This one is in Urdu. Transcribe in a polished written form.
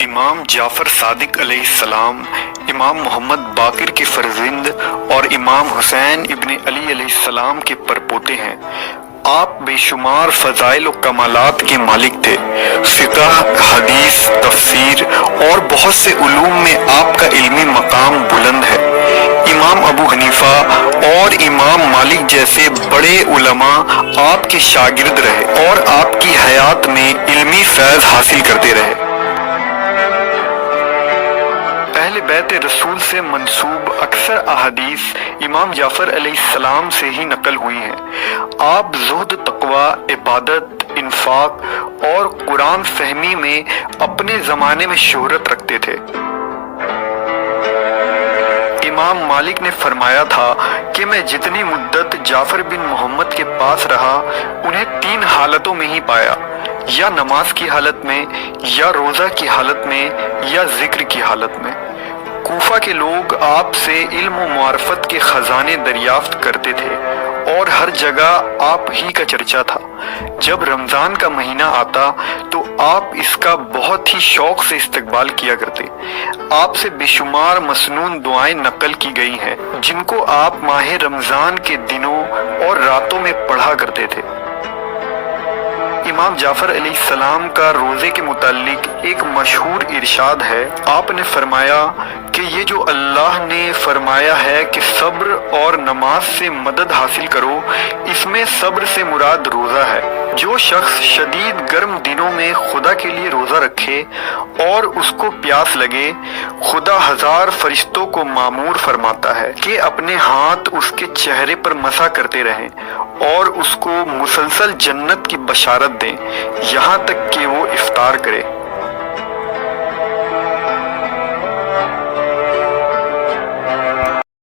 امام جعفر صادق علیہ السلام امام محمد باقر کے فرزند اور امام حسین ابن علی علیہ السلام کے پرپوتے ہیں۔ آپ بے شمار فضائل و کمالات کے مالک تھے۔ فقہ، حدیث، تفسیر اور بہت سے علوم میں آپ کا علمی مقام بلند ہے۔ امام ابو حنیفہ اور امام مالک جیسے بڑے علماء آپ کے شاگرد رہے اور آپ کی حیات میں علمی فیض حاصل کرتے رہے۔ اہل بیت رسول سے منسوب اکثر احادیث امام جعفر علیہ السلام سے ہی نقل ہوئی ہیں۔ آپ زہد، تقوی، عبادت، انفاق اور قرآن فہمی میں اپنے زمانے میں شہرت رکھتے تھے۔ امام مالک نے فرمایا تھا کہ میں جتنی مدت جعفر بن محمد کے پاس رہا انہیں 3 حالتوں میں ہی پایا، یا نماز کی حالت میں، یا روزہ کی حالت میں، یا ذکر کی حالت میں۔ کوفہ کے لوگ آپ سے علم و معرفت کے خزانے دریافت کرتے تھے اور ہر جگہ آپ ہی کا چرچا تھا۔ جب رمضان کا مہینہ آتا تو آپ اس کا بہت ہی شوق سے استقبال کیا کرتے۔ آپ سے بے شمار مسنون دعائیں نقل کی گئی ہیں جن کو آپ ماہ رمضان کے دنوں اور راتوں میں پڑھا کرتے تھے۔ امام جعفر علیہ السلام کا روزے کے متعلق ایک مشہور ارشاد ہے۔ آپ نے فرمایا کہ یہ جو اللہ نے فرمایا ہے کہ صبر اور نماز سے مدد حاصل کرو، اس میں صبر سے مراد روزہ ہے۔ جو شخص شدید گرم دنوں میں خدا کے لیے روزہ رکھے اور اس کو پیاس لگے، خدا 1000 فرشتوں کو مامور فرماتا ہے کہ اپنے ہاتھ اس کے چہرے پر مسح کرتے رہیں اور اس کو مسلسل جنت کی بشارت دیں یہاں تک کہ وہ افطار کرے۔